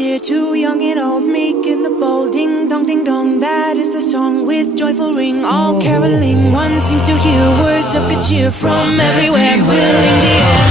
cheer, too young and old, meek and the bold. Ding dong, that is the song with joyful ring. All caroling, one seems to hear words of good cheer from everywhere, filling the air.